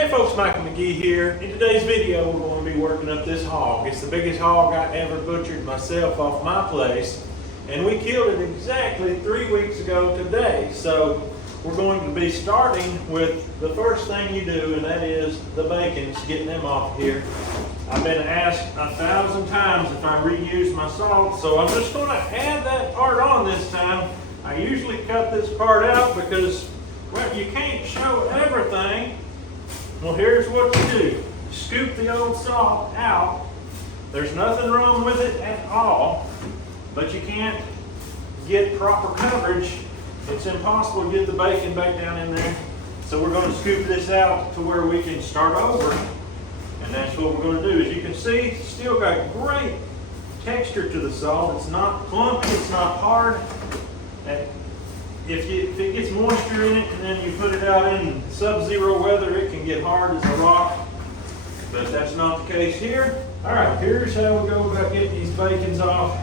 Hey folks, Michael McGee here. In today's video, we're going to be working up this hog. It's the biggest hog I ever butchered myself off my place, and we killed it exactly 3 weeks ago today. So we're going to be starting with the first thing you do, and that is the bacons, getting them off here. I've been asked 1,000 times if I reuse my salt, so I'm just going to add that part on this time. I usually cut this part out because, well, you can't show everything. Well, here's what you do. Scoop the old salt out. There's nothing wrong with it at all, but you can't get proper coverage. It's impossible to get the bacon back down in there. So we're going to scoop this out to where we can start over. And that's what we're going to do. As you can see, it's still got great texture to the salt. It's not clumpy, it's not hard. If it gets moisture in it and then you put it out in sub-zero weather, it can get hard as a rock, but that's not the case here. All right, here's how we go about getting these bacons off.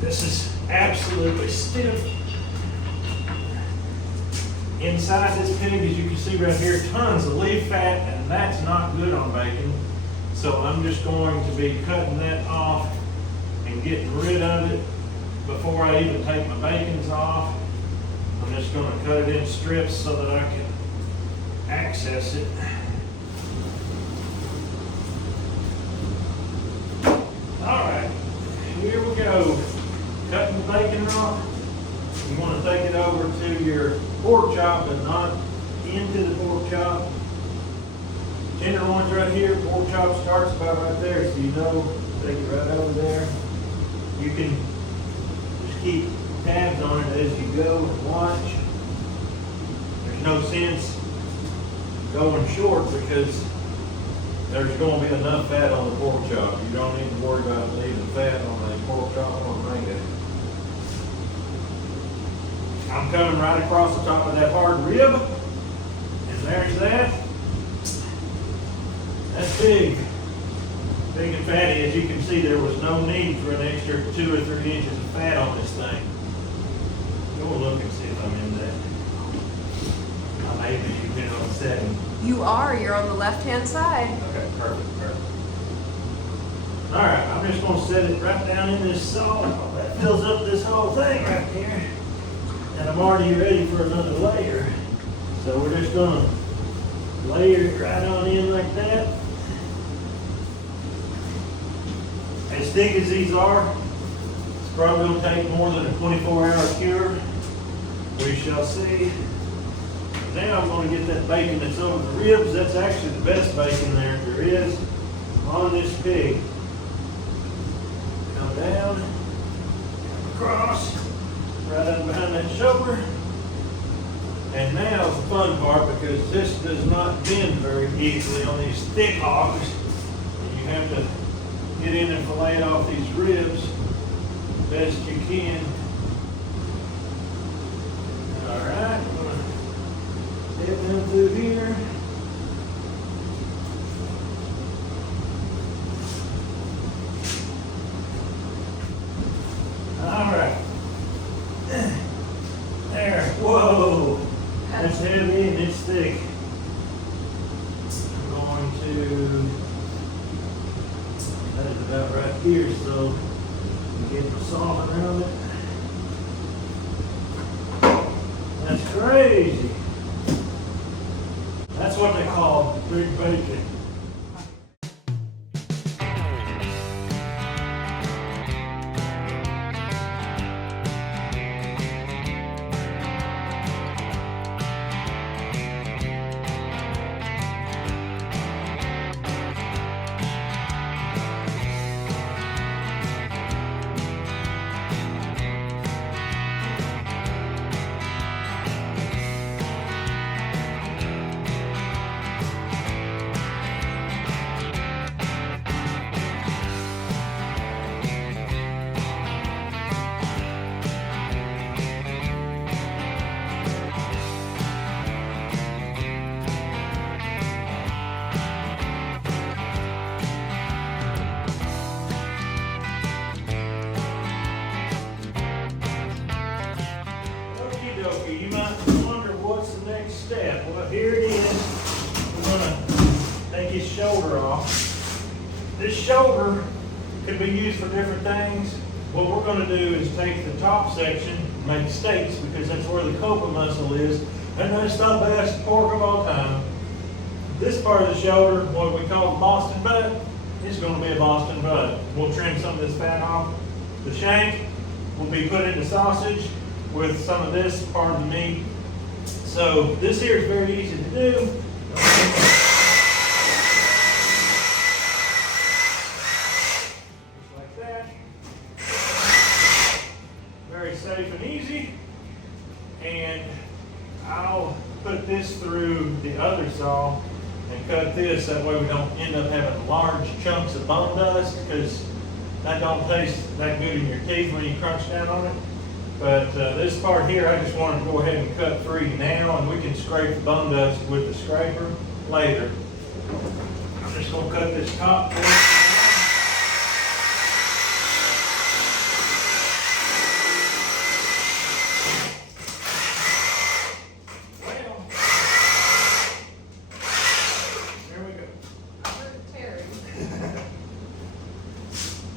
This is absolutely stiff. Inside this pig, as you can see right here, tons of leaf fat, and that's not good on bacon. So I'm just going to be cutting that off and getting rid of it before I even take my bacons off. I'm just going to cut it in strips so that I can access it. Alright, here we go. Cutting the bacon off. You want to take it over to your pork chop and not into the pork chop. Tenderloin's right here, pork chop starts about right there, so you know, take it right over there. You can keep tabs on it as you go and watch. There's no sense going short because there's going to be enough fat on the pork chop. You don't need to worry about leaving fat on the pork chop or mango. I'm coming right across the top of that hard rib, and there's that. That's big. Big and fatty. As you can see, there was no need for an extra 2 or 3 inches of fat on this thing. Go look and see if I'm in that. I may be depending on the setting. You are. You're on the left-hand side. Okay, perfect. All right, I'm just going to set it right down in this salt. That fills up this whole thing right here. And I'm already ready for another layer. So we're just going to layer it right on in like that. As thick as these are, it's probably going to take more than a 24-hour cure. We shall see. Now I'm going to get that bacon that's over the ribs. That's actually the best bacon there is on this pig. Come down, come across, right up behind that shoulder. And now's the fun part, because this does not bend very easily on these thick hogs. And you have to get in and fillet off these ribs best you can. All right, I'm going to get them through here. All right. There. Whoa. That's heavy and it's thick. I'm going to, that is about right here, so I'm getting the salt around it. That's crazy. That's what they call big bacon. his shoulder off. This shoulder can be used for different things. What we're going to do is take the top section, make steaks, because that's where the copa muscle is, and that's the best pork of all time. This part of the shoulder, what we call the Boston butt, is going to be a Boston butt. We'll trim some of this fat off. The shank will be put into sausage with some of this part of the meat. So this here is very easy to do. Just like that. Very safe and easy. And I'll put this through the other saw and cut this, that way we don't end up having large chunks of bone dust, because that don't taste that good in your teeth when you crunch down on it. But this part here, I just wanted to go ahead and cut free now, and we can scrape the bone dust with the scraper later. I'm just going to cut this top portion.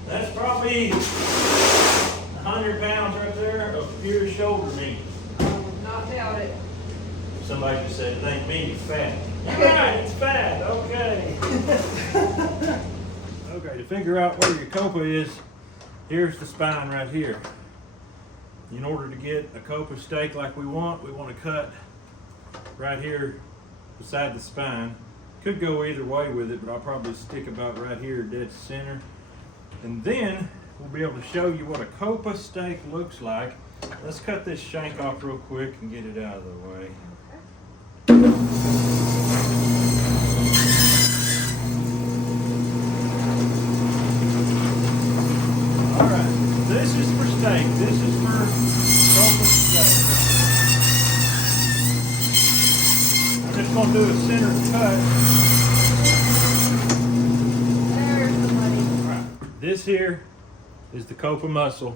That's probably 100 pounds right there of pure shoulder meat. I would not doubt it. Somebody just said, it ain't meat, it's fat. You're right, it's fat, okay. Okay, to figure out where your copa is, here's the spine right here. In order to get a copa steak like we want to cut right here beside the spine. Could go either way with it, but I'll probably stick about right here dead center. And then we'll be able to show you what a copa steak looks like. Let's cut this shank off real quick and get it out of the way. All right, this is for steak. This is for copa steak. I'm just going to do a center cut. This here is the copa muscle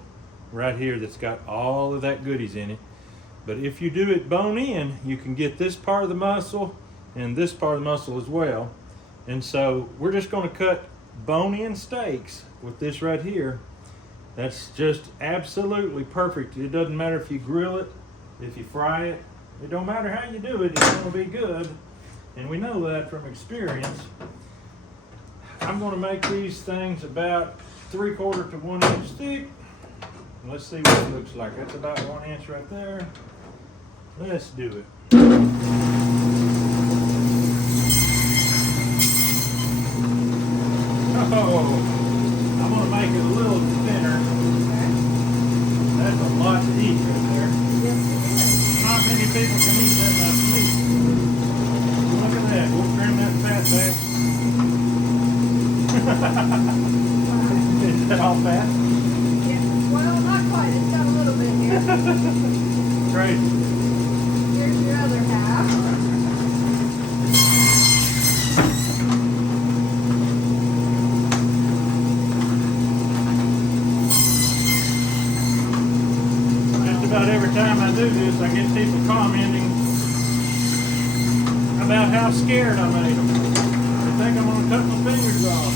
right here that's got all of that goodies in it. But if you do it bone in, you can get this part of the muscle and this part of the muscle as well. And so we're just going to cut bone in steaks with this right here. That's just absolutely perfect. It doesn't matter if you grill it, if you fry it. It don't matter how you do it, it's going to be good. And we know that from experience. I'm going to make these things about 3/4 to 1 inch thick. Let's see what it looks like. That's about 1 inch right there. Let's do it. Oh, I'm going to make it a little thinner. That's a lot to eat right there. Not many people can eat that much meat. Look at that. We'll trim that fat back. Is that all fat? Yeah. Well, not quite. It's got a little bit here. Crazy. Here's your other half. Just about every time I do this, I get people commenting about how scared I made them. They think I'm going to cut my fingers off.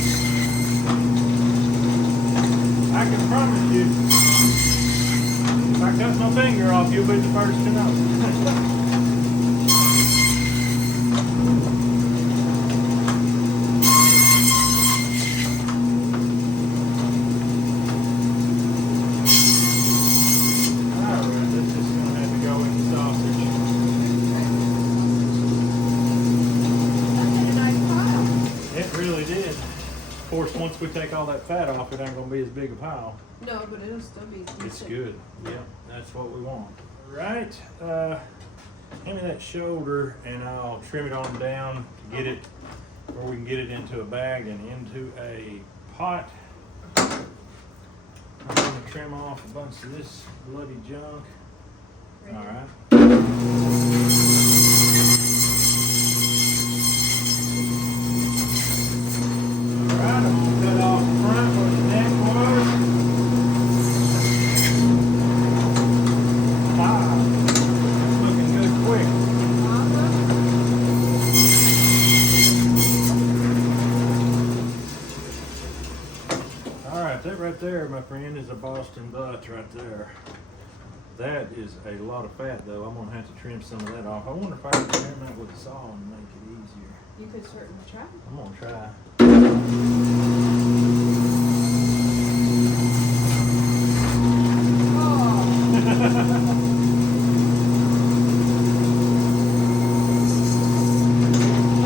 I can promise you, if I cut my finger off, you'll be the first to know. Alright, this is going to have to go in the sausage. That did a nice pile. It really did. Of course, once we take all that fat off, it ain't going to be as big a pile. No, but it'll still be decent. It's good. Yeah, that's what we want. Right. Hand me that shoulder and I'll trim it on down to get it where we can get it into a bag and into a pot. I'm going to trim off a bunch of this bloody junk. All right. I'm going to cut off the front where the neck was. Wow, that's looking good quick. there, my friend, is a Boston butt right there. That is a lot of fat, though. I'm gonna have to trim some of that off. I wonder if I can trim that with a saw and make it easier. You could certainly try. I'm gonna try.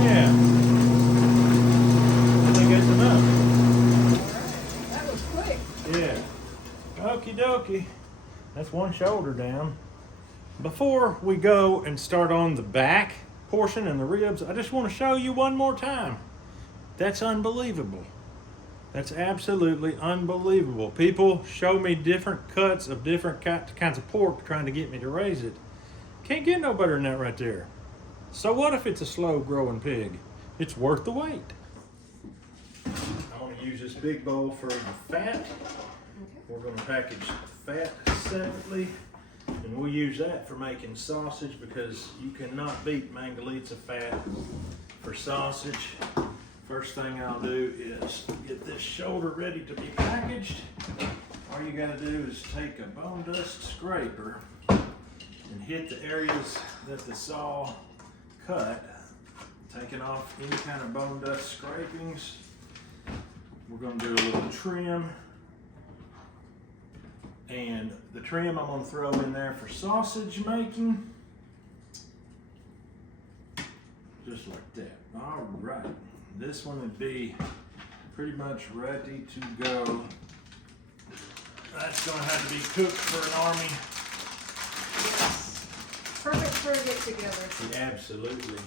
Yeah. I think that's enough. Alright, that was quick. Yeah. Okie dokie. That's one shoulder down. Before we go and start on the back portion and the ribs, I just want to show you one more time. That's unbelievable. That's absolutely unbelievable. People show me different cuts of different kinds of pork trying to get me to raise it. Can't get no better than that right there. So what if it's a slow growing pig? It's worth the wait. I want to use this big bowl for the fat. Okay. We're going to package the fat separately, and we'll use that for making sausage because you cannot beat Mangalitsa fat for sausage. First thing I'll do is get this shoulder ready to be packaged. All you got to do is take a bone dust scraper and hit the areas that the saw cut, taking off any kind of bone dust scrapings. We're going to do a little trim. And the trim I'm going to throw in there for sausage making. Just like that. All right. This one would be pretty much ready to go. That's going to have to be cooked for an army. Perfect for a get together. Yeah, absolutely.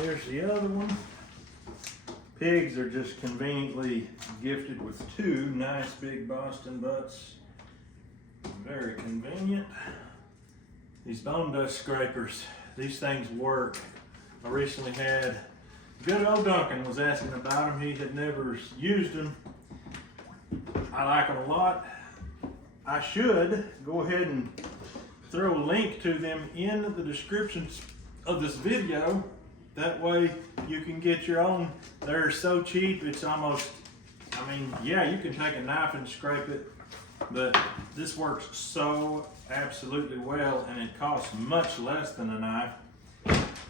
Here's the other one. Pigs are just conveniently gifted with two nice big Boston butts. Very convenient. These bone dust scrapers, these things work. I recently had, good old Duncan was asking about them. He had never used them. I like them a lot. I should go ahead and throw a link to them in the description of this video. That way you can get your own. They're so cheap, it's almost, I mean, yeah, you can take a knife and scrape it, but this works so absolutely well, and it costs much less than a knife.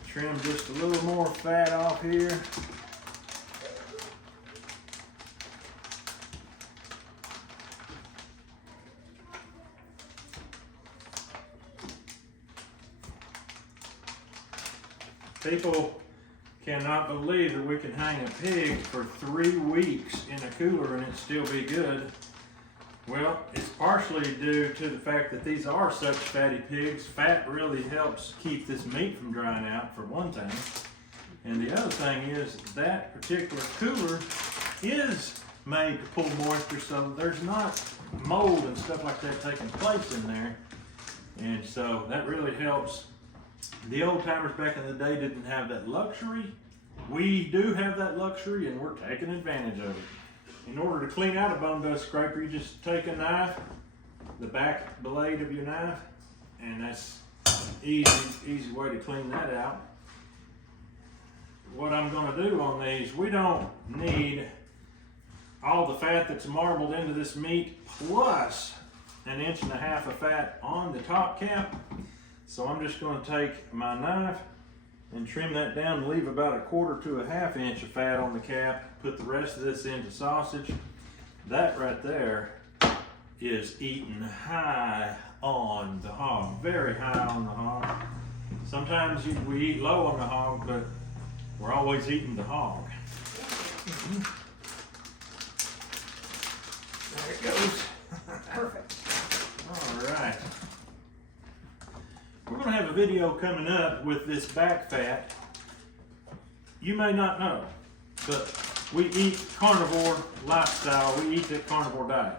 Trim just a little more fat off here. People cannot believe that we can hang a pig for 3 weeks in a cooler and it still be good. Well, it's partially due to the fact that these are such fatty pigs. Fat really helps keep this meat from drying out, for one thing. And the other thing is that particular cooler is made to pull moisture, so there's not mold and stuff like that taking place in there. And so that really helps. The old timers back in the day didn't have that luxury. We do have that luxury, and we're taking advantage of it. In order to clean out a bone dust scraper, you just take a knife, the back blade of your knife, and that's easy way to clean that out. What I'm going to do on these, we don't need all the fat that's marbled into this meat plus 1.5 inches of fat on the top cap. So I'm just going to take my knife and trim that down and leave about 1/4 to 1/2 inch of fat on the cap. Put the rest of this into sausage. That right there is eating high on the hog, very high on the hog. Sometimes we eat low on the hog, but we're always eating the hog. There it goes. Perfect. All right. We're going to have a video coming up with this back fat. You may not know, but we eat carnivore lifestyle. We eat that carnivore diet.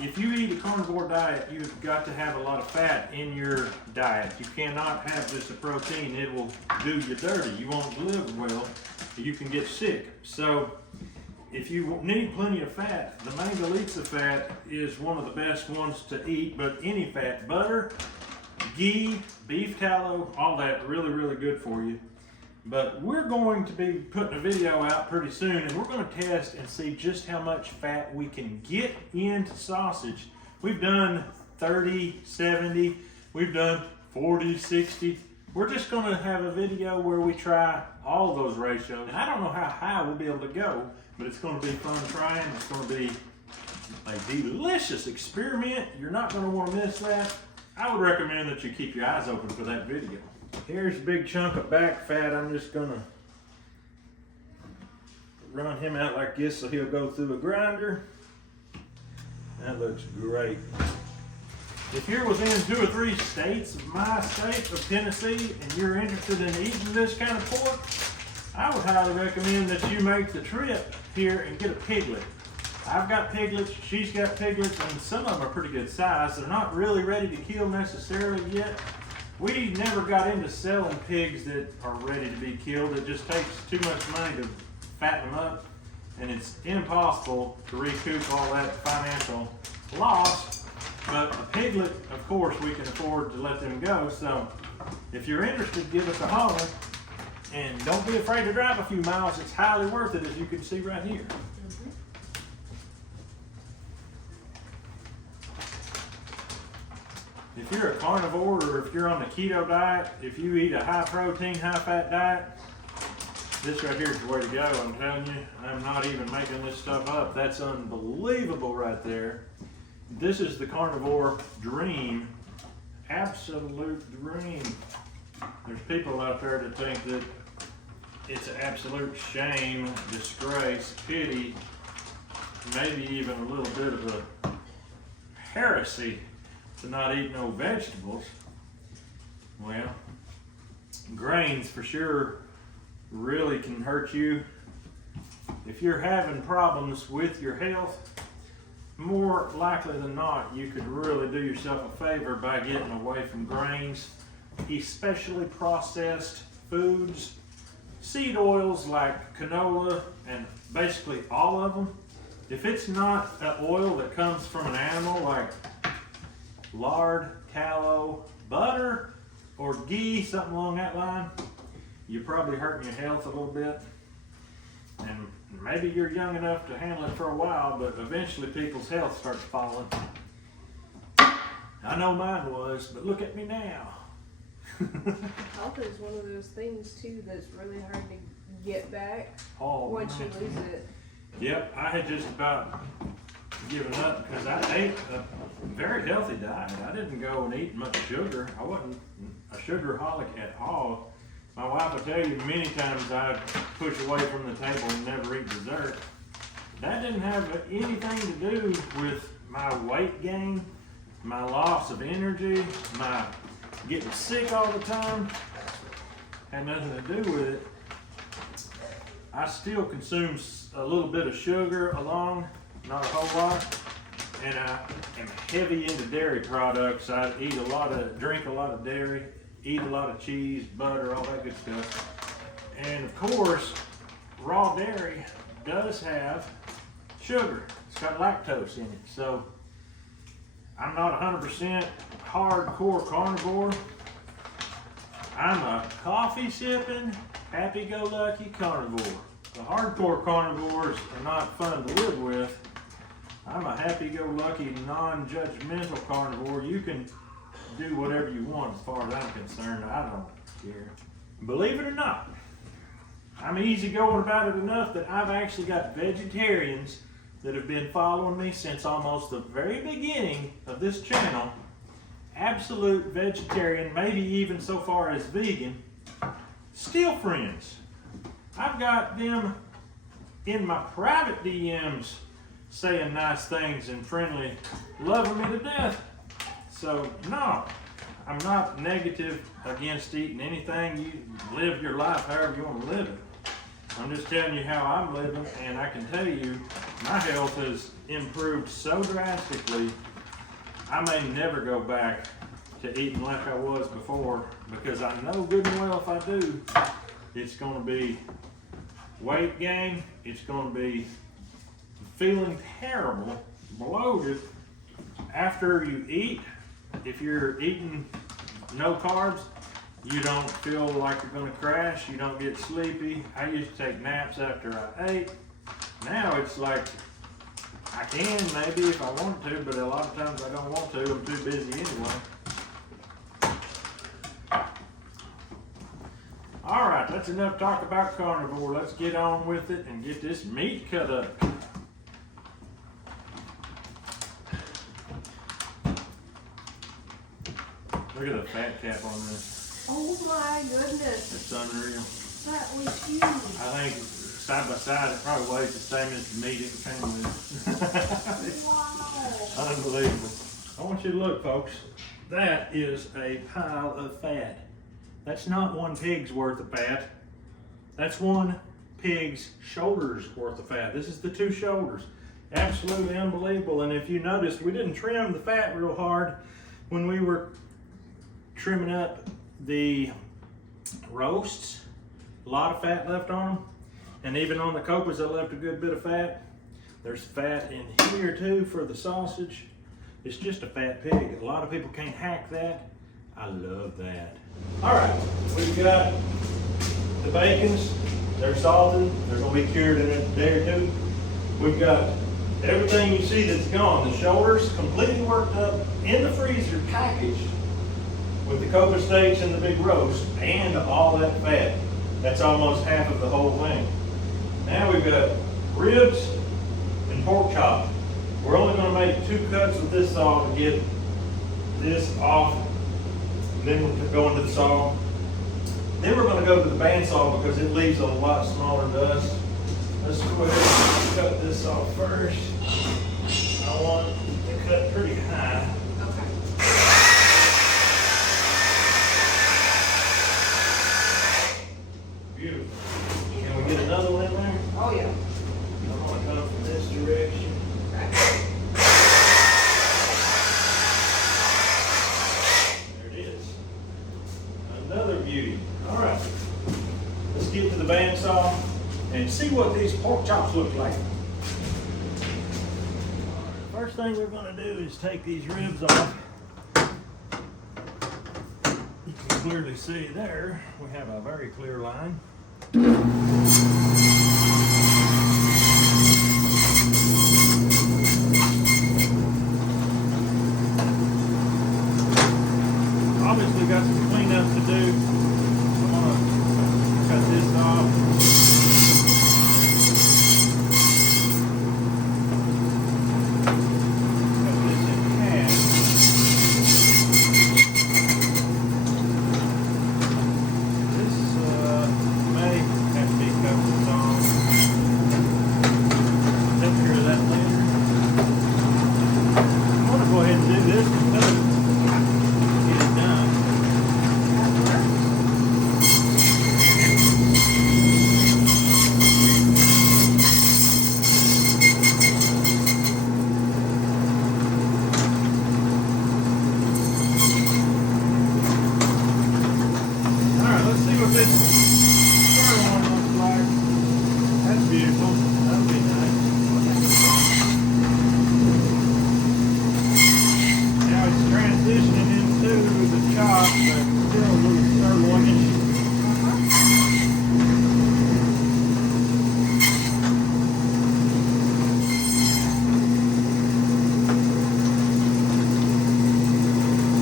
If you eat a carnivore diet, you've got to have a lot of fat in your diet. You cannot have just a protein. It will do you dirty. You won't live well. You can get sick. So if you need plenty of fat, the Mangalitsa fat is one of the best ones to eat, but any fat, butter, ghee, beef tallow, all that, really, really good for you. But we're going to be putting a video out pretty soon, and we're going to test and see just how much fat we can get into sausage. We've done 30, 70, we've done 40, 60. We're just going to have a video where we try all those ratios. And I don't know how high we'll be able to go, but it's going to be fun trying. It's going to be a delicious experiment. You're not going to want to miss that. I would recommend that you keep your eyes open for that video. Here's a big chunk of back fat. I'm just going to run him out like this so he'll go through a grinder. That looks great. If you're within 2 or 3 states of my state of Tennessee and you're interested in eating this kind of pork, I would highly recommend that you make the trip here and get a piglet. I've got piglets, she's got piglets, and some of them are pretty good size. They're not really ready to kill necessarily yet. We never got into selling pigs that are ready to be killed. It just takes too much money to fatten them up, and it's impossible to recoup all that financial loss. But a piglet, of course, we can afford to let them go. So if you're interested, give us a holler, and don't be afraid to drive a few miles. It's highly worth it, as you can see right here. If you're a carnivore, or if you're on the keto diet, if you eat a high protein, high fat diet, this right here is the way to go. I'm telling you, I'm not even making this stuff up. That's unbelievable right there. This is the carnivore dream, absolute dream. There's people out there that think that it's an absolute shame, disgrace, pity, maybe even a little bit of a heresy to not eat no vegetables. Well, grains for sure really can hurt you. If you're having problems with your health, more likely than not, you could really do yourself a favor by getting away from grains, especially processed foods, seed oils like canola, and basically all of them. If it's not an oil that comes from an animal like lard, tallow, butter, or ghee, something along that line, you're probably hurting your health a little bit. And maybe you're young enough to handle it for a while, but eventually people's health starts falling. I know mine was, but look at me now. Health is one of those things too that's really hard to get back once you lose it. Yep, I had just about given up because I ate a very healthy diet. I didn't go and eat much sugar. I wasn't a sugaraholic at all. My wife will tell you many times I push away from the table and never eat dessert. That didn't have anything to do with my weight gain, my loss of energy, my getting sick all the time. Had nothing to do with it. I still consume a little bit of sugar along, not a whole lot, and I am heavy into dairy products. I eat drink a lot of dairy, eat a lot of cheese, butter, all that good stuff. And of course, raw dairy does have sugar. It's got lactose in it. So I'm not 100% hardcore carnivore. I'm a coffee sipping, happy-go-lucky carnivore. The hardcore carnivores are not fun to live with. I'm a happy-go-lucky, non-judgmental carnivore. You can do whatever you want as far as I'm concerned. I don't care. Believe it or not, I'm easygoing about it enough that I've actually got vegetarians that have been following me since almost the very beginning of this channel. Absolute vegetarian, maybe even so far as vegan. Still friends. I've got them in my private DMs saying nice things and friendly, loving me to death. So no, I'm not negative against eating anything. You live your life however you want to live it. I'm just telling you how I'm living, and I can tell you my health has improved so drastically, I may never go back to eating like I was before, because I know good and well if I do, it's going to be weight gain, it's going to be feeling terrible, bloated. After you eat, if you're eating no carbs, You don't feel like you're gonna crash, you don't get sleepy. I used to take naps after I ate. Now it's like, I can maybe if I want to, but a lot of times I don't want to, I'm too busy anyway. All right, that's enough talk about carnivore. Let's get on with it and get this meat cut up. Look at the fat cap on this. Oh my goodness. It's unreal. That was huge. I think side by side it probably weighs the same as the meat it came with. Wow. Unbelievable. I want you to look, folks. That is a pile of fat. That's not one pig's worth of fat. That's one pig's shoulder's worth of fat. This is the 2 shoulders. Absolutely unbelievable. And if you noticed, we didn't trim the fat real hard when we were trimming up the roasts. A lot of fat left on them. And even on the copas, I left a good bit of fat. There's fat in here too for the sausage. It's just a fat pig. A lot of people can't hack that. I love that. All right, we've got the bacons. They're salted. They're gonna be cured in a day or 2. We've got everything you see that's gone. The shoulders completely worked up in the freezer, packaged with the copa steaks and the big roast and all that fat. That's almost half of the whole thing. Now we've got ribs and pork chops. We're only going to make 2 cuts with this saw to get this off. And then we'll go into the saw. Then we're going to go to the bandsaw because it leaves a lot smaller dust. Let's go ahead and cut this off first. I want to cut pretty high. Beautiful. Can we get another one in there? Oh yeah. I'm going to come from this direction. There it is. Another beauty. All right. Let's get to the bandsaw and see what these pork chops look like. First thing we're going to do is take these ribs off. You can clearly see there, we have a very clear line. Obviously got some cleanup to do. I'm gonna cut this off. Cut this in half. This may have to be covered on. Take care of that later. I'm gonna go ahead and do this and cut it. Get it done. Alright, let's see what this third one looks like. That's beautiful. That'll be nice. Now it's transitioning into the chop, but still a little sirloinish.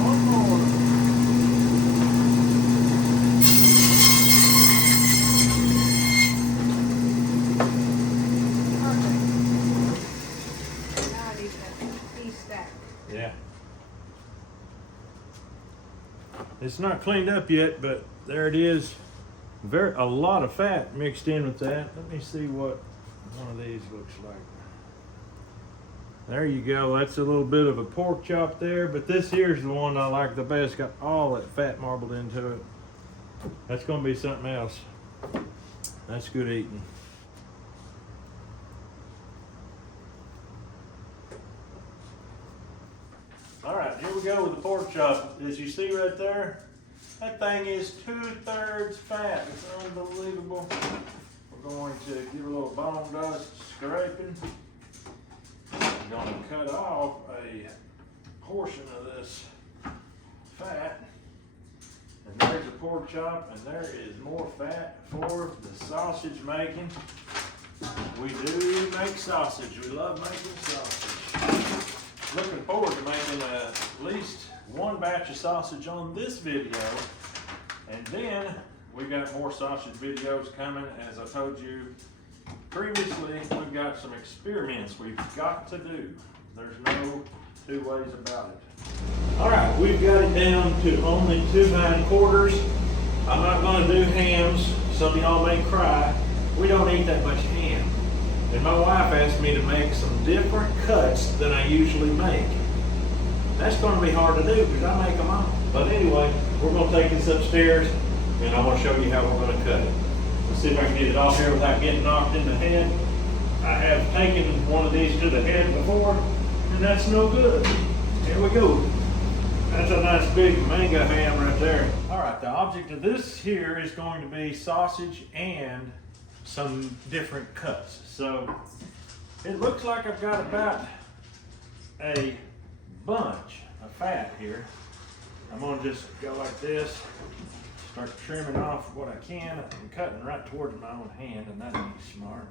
One more. Perfect. Now I need that piece stacked. Yeah. It's not cleaned up yet, but there it is. A lot of fat mixed in with that. Let me see what one of these looks like. There you go. That's a little bit of a pork chop there, but this here's the one I like the best. Got all that fat marbled into it. That's gonna be something else. That's good eating. All right, here we go with the pork chop. As you see right there, that thing is 2/3 fat. It's unbelievable. We're going to give a little bone dust scraping. We're going to cut off a portion of this fat. And there's a pork chop, and there is more fat for the sausage making. We do make sausage. We love making sausage. Looking forward to making at least one batch of sausage on this video. And then we got more sausage videos coming. As I told you previously, we've got some experiments we've got to do. There's no two ways about it. All right, we've got it down to only 2 hindquarters. I'm not gonna do hams. Some of y'all may cry. We don't eat that much ham. And my wife asked me to make some different cuts than I usually make. That's gonna be hard to do because I make them all. But anyway, we're gonna take this upstairs and I'm gonna show you how we're gonna cut it. Let's see if I can get it off here without getting knocked in the head. I have taken one of these to the head before, and that's no good. Here we go. That's a nice big mango ham right there. All right, the object of this here is going to be sausage and some different cuts. So it looks like I've got about a bunch of fat here. I'm gonna just go like this, start trimming off what I can. I'm cutting right towards my own hand, and that ain't smart.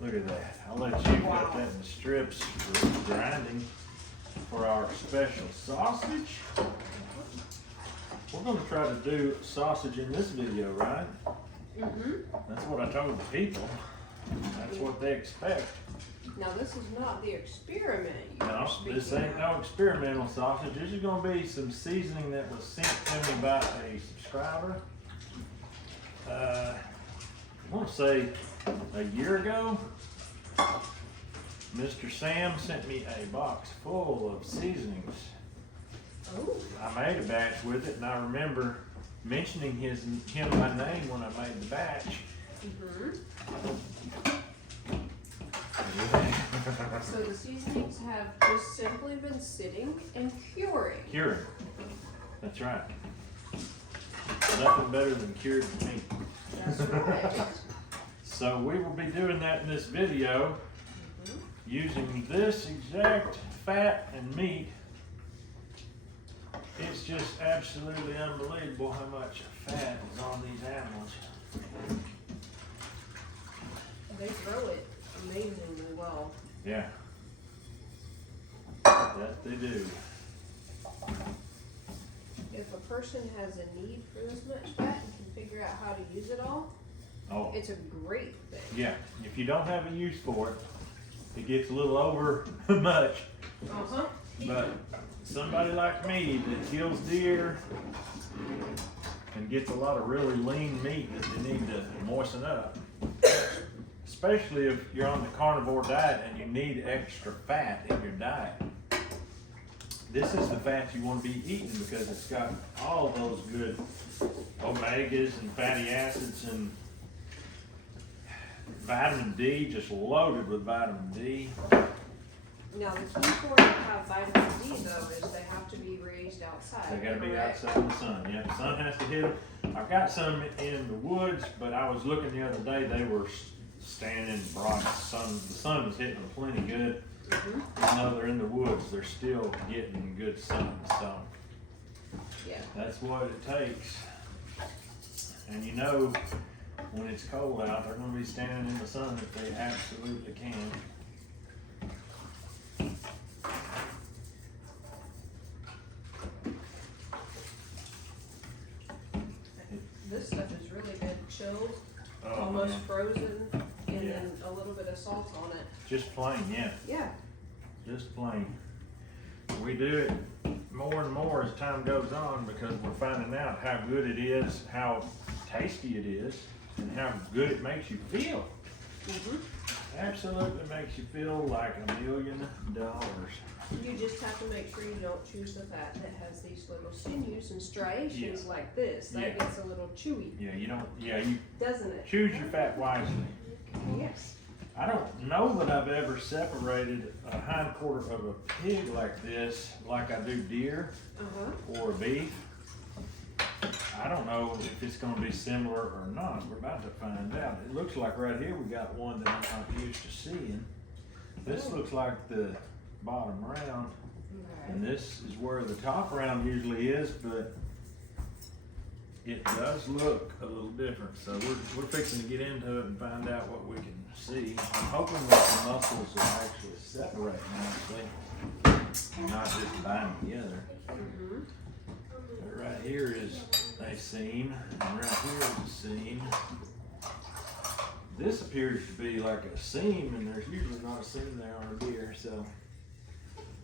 Look at that. I'll let you cut that in strips for grinding for our special sausage. We're going to try to do sausage in this video, right? Mm-hmm. That's what I told the people. That's what they expect. Now this is not the experiment you No, were speaking this ain't no experimental sausage. This is going to be some seasoning that was sent to me by a subscriber. I want to say a year ago. Mr. Sam sent me a box full of seasonings. Oh. I made a batch with it, and I remember mentioning him by name when I made the batch. So the seasonings have just simply been sitting and curing. Curing. That's right. Nothing better than cured meat. That's right. So we will be doing that in this video, using this exact fat and meat. It's just absolutely unbelievable how much fat is on these animals. They grow it amazingly well. Yeah, that they do. If a person has a need for this much fat and can figure out how to use it all, it's a great thing. Yeah, if you don't have a use for it, it gets a little over much. But somebody like me that kills deer and gets a lot of really lean meat that they need to moisten up, especially if you're on the carnivore diet and you need extra fat in your diet. This is the fat you want to be eating because it's got all those good omegas and fatty acids and vitamin D, just loaded with vitamin D. Now the key for them to have vitamin D though is they have to be raised outside. They gotta be outside in the sun. Yeah, the sun has to hit them. I've got some in the woods, but I was looking the other day, they were standing in broad sun. The sun was hitting them plenty good. Even though they're in the woods, they're still getting good sun. So yeah, that's what it takes. And you know, when it's cold out, they're going to be standing in the sun if they absolutely can. This stuff is really good, chilled, almost frozen, and then a little bit of salt on it. Just plain, yeah. Yeah. Just plain. We do it more and more as time goes on because we're finding out how good it is, how tasty it is, and how good it makes you feel. Absolutely makes you feel like $1 million. You just have to make sure you don't choose the fat that has these little sinews and striations like this. That gets a little chewy. Yeah, you don't, you doesn't it? Choose your fat wisely. Yes. I don't know that I've ever separated a hindquarter of a pig like this, like I do deer or beef. I don't know if it's going to be similar or not. We're about to find out. It looks like right here we got one that I'm not used to seeing. This looks like the bottom round. Okay. And this is where the top round usually is, but it does look a little different. So we're fixing to get into it and find out what we can see. I'm hoping that the muscles will actually separate nicely and not just bind together. Mm-hmm. But right here is a seam, and right here is a seam. This appears to be like a seam, and there's usually not a seam there on a deer, so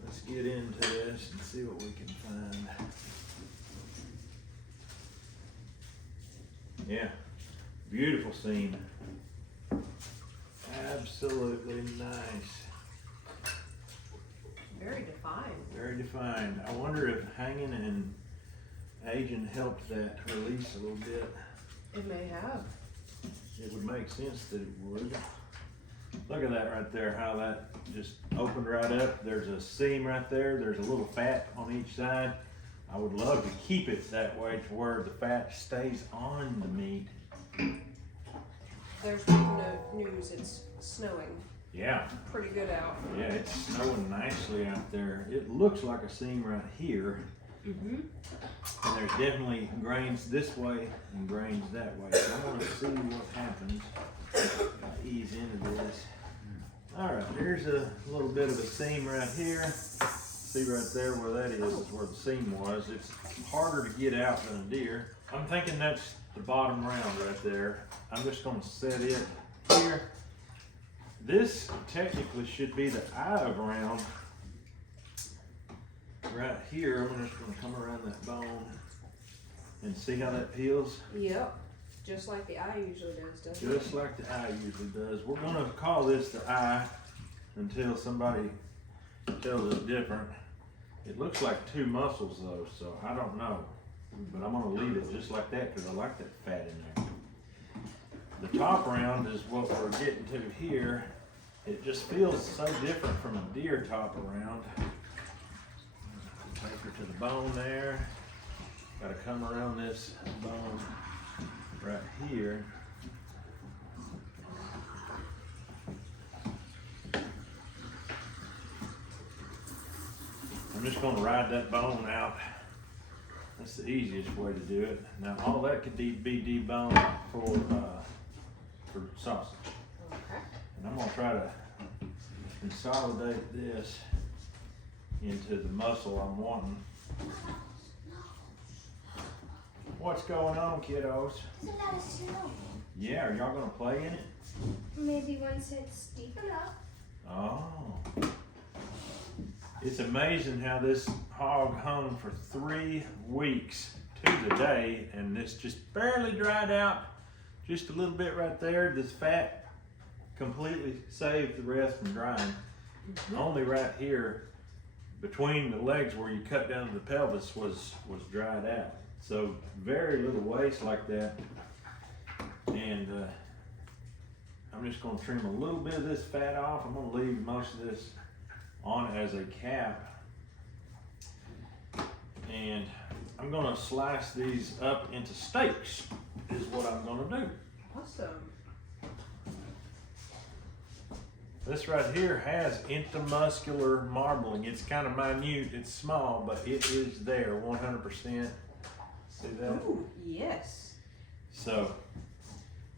let's get into this and see what we can find. Yeah, beautiful seam. Absolutely nice. Very defined. Very defined. I wonder if hanging and aging helped that release a little bit. It may have. It would make sense that it would. Look at that right there, how that just opened right up. There's a seam right there. There's a little fat on each side. I would love to keep it that way to where the fat stays on the meat. There's no news. It's snowing. Yeah. Pretty good out. Yeah, it's snowing nicely out there. It looks like a seam right here. Mm-hmm. And there's definitely grains this way and grains that way. So I want to see what happens. I'll ease into this. All right, here's a little bit of a seam right here. See right there where that is where the seam was. It's harder to get out than a deer. I'm thinking that's the bottom round right there. I'm just going to set it here. This technically should be the eye of round. Right here, I'm just going to come around that bone and see how that peels. Yep. Just like the eye usually does, doesn't it? Just like the eye usually does. We're going to call this the eye until somebody tells us different. It looks like two muscles though, so I don't know. But I'm going to leave it just like that because I like that fat in there. The top round is what we're getting to here. It just feels so different from a deer top round. Take her to the bone there. Got to come around this bone right here. I'm just going to ride that bone out. That's the easiest way to do it. Now all that could be deboned for sausage. Okay. And I'm going to try to consolidate this into the muscle I'm wanting. What's going on, kiddos? There's a lot of snow. Yeah, are y'all gonna play in it? Maybe once it's deep enough. Oh. It's amazing how this hog hung for 3 weeks to the day, and this just barely dried out. Just a little bit right there. This fat completely saved the rest from drying. Mm-hmm. Only right here between the legs where you cut down to the pelvis was dried out. So very little waste like that. And I'm just going to trim a little bit of this fat off. I'm going to leave most of this on as a cap. And I'm going to slice these up into steaks is what I'm going to do. Awesome. This right here has intramuscular marbling. It's kind of minute, it's small, but it is there 100%. See that? Ooh, yes. So,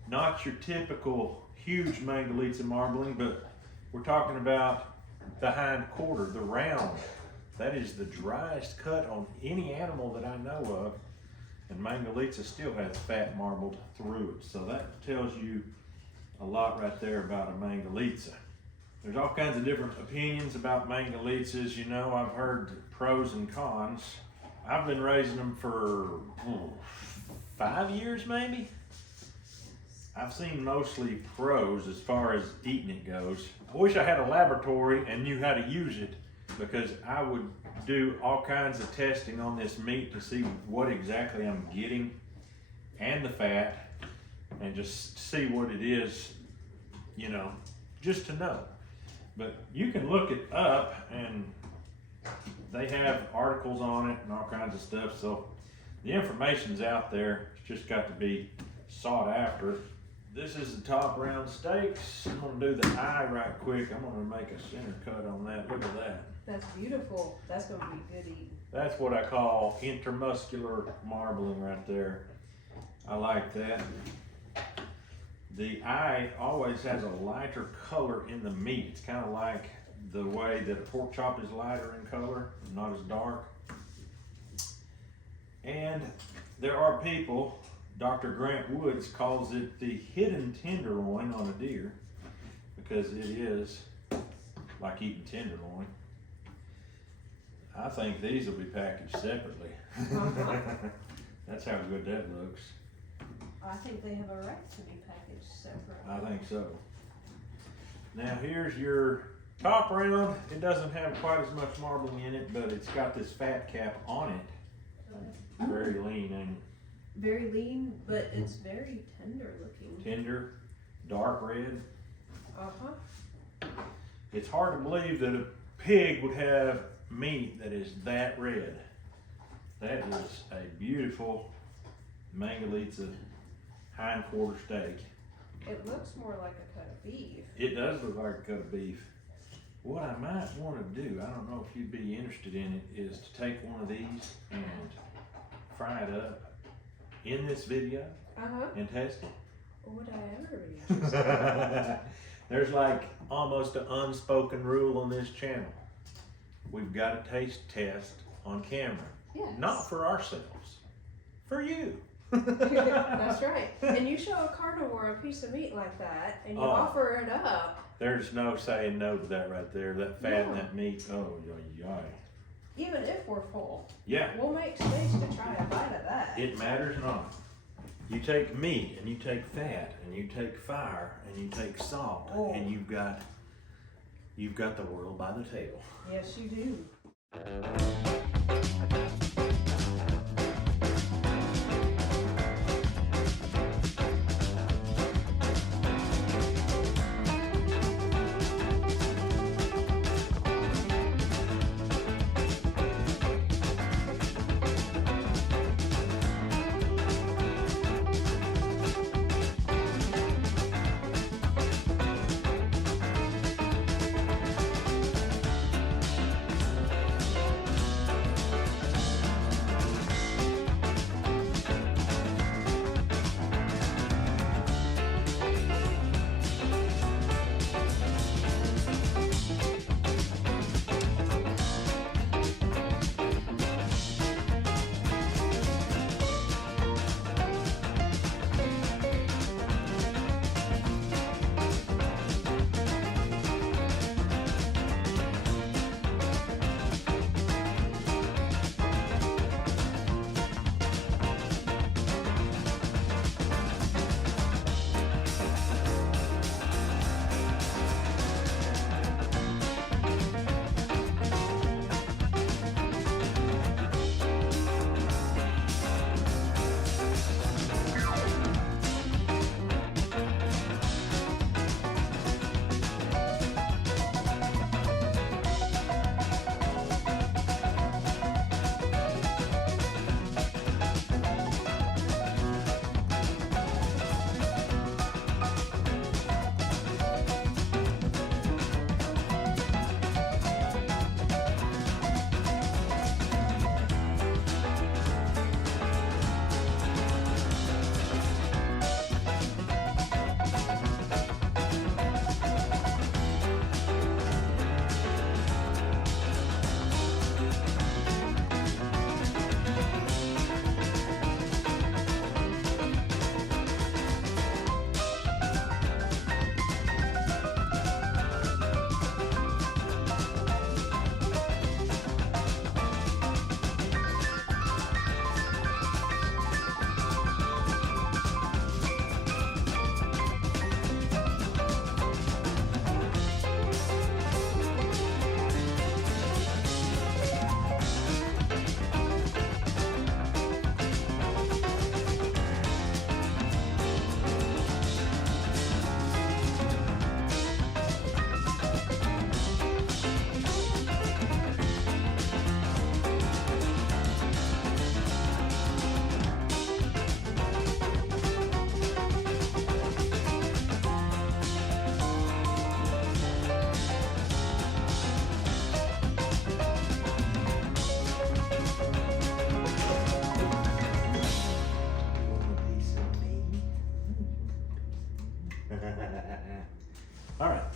not your typical huge Mangalitsa marbling, but we're talking about the hind quarter, the round. That is the driest cut on any animal that I know of, and Mangalitsa still has fat marbled through it. So that tells you a lot right there about a Mangalitsa. There's all kinds of different opinions about Mangalitsas. You know, I've heard pros and cons. I've been raising them for 5 years maybe. I've seen mostly pros as far as eating it goes. I wish I had a laboratory and knew how to use it, because I would do all kinds of testing on this meat to see what exactly I'm getting and the fat, and just see what it is, you know, just to know. But you can look it up, and they have articles on it and all kinds of stuff. So the information's out there. It's just got to be sought after. This is the top round steaks. I'm gonna do the eye right quick. I'm gonna make a center cut on that. Look at that. That's beautiful. That's gonna be good eating. That's what I call intermuscular marbling right there. I like that. The eye always has a lighter color in the meat. It's kind of like the way that a pork chop is lighter in color, not as dark. And there are people, Dr. Grant Woods calls it the hidden tenderloin on a deer because it is like eating tenderloin. I think these will be packaged separately. That's how good that looks. I think they have a right to be packaged separate. I think so. Now here's your top round. It doesn't have quite as much marbling in it, but it's got this fat cap on it. Very lean and very lean, but it's very tender looking. tender, dark red. Uh-huh. It's hard to believe that a pig would have meat that is that red. That is a beautiful Mangalitsa hindquarter steak. It looks more like a cut of beef. It does look like a cut of beef. What I might want to do, I don't know if you'd be interested in it, is to take one of these and fry it up in this video and test it. Would I ever be interested? There's like almost an unspoken rule on this channel. We've got a taste test on camera. Yes. Not for ourselves, for you. That's right. And you show a carnivore a piece of meat like that and you offer it up. There's no saying no to that right there. That fat and that meat, oh, yoy. Even if we're full. Yeah. We'll make space to try a bite of that. It matters not. You take meat and you take fat and you take fire and you take salt and you've got the world by the tail. Yes, you do.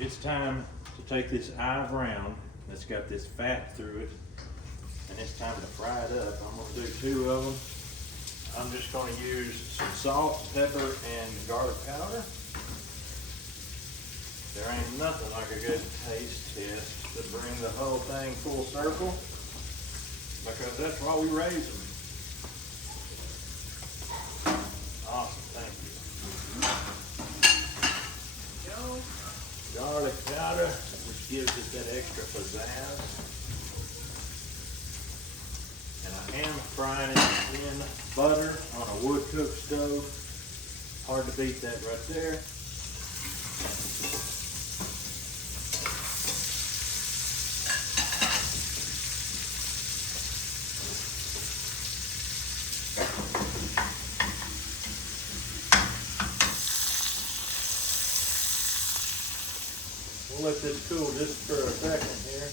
it's time to take this eye of round that's got this fat through it, and it's time to fry it up. I'm gonna do 2 of them. I'm just gonna use some salt, pepper, and garlic powder. There ain't nothing like a good taste test to bring the whole thing full circle, because that's why we raise them. Awesome, thank you. Garlic powder, which gives it that extra pizzazz. And I am frying it in butter on a wood cook stove. Hard to beat that right there. We'll let this cool just for a second here.